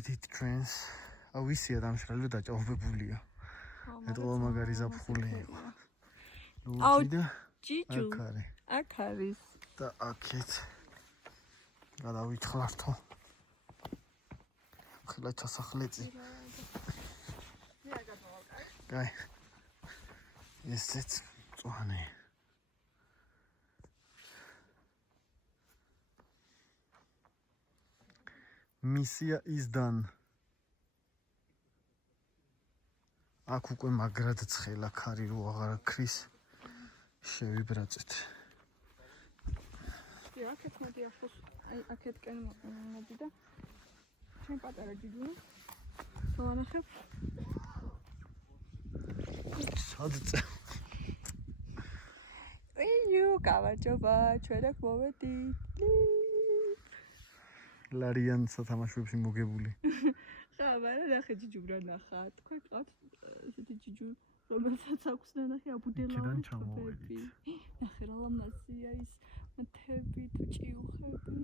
მივედით ჩვენს. აუ ისია დამშრალი და დაჭაობებულია. მეტყობა მაგარი ზაფხული იყო. აუ და ჯიჯუ. აქ არის. და აქეთ გადავიჩხლართო. ხელა ჩასახლეწი. კაი. ესეც წვანე. Misia is done. აქ უკვე მაგრად ცხელა ქარი რო აღარ ქრის. შევიბრაწეთ. აქეთ მოდი ახოს, აი აქეთკენ მოდი და ჩვენ პატარა ჯიჯუნა. სულანახებ. სადწე. ეიუ, გამარჯობა, ჩვენ აქ მოვედით. ლარიან სათამაშოებში მოგებული. ხა, მაგრამ ნახე ჯიჯუ რა ნახა. თქვენ ყავთ ესეთი ჯიჯუ, რომელსაც აქვს ნახე აბუდელაური თვეები. ნახე რა ლამაზია ის მთები თუ ჭიუხები.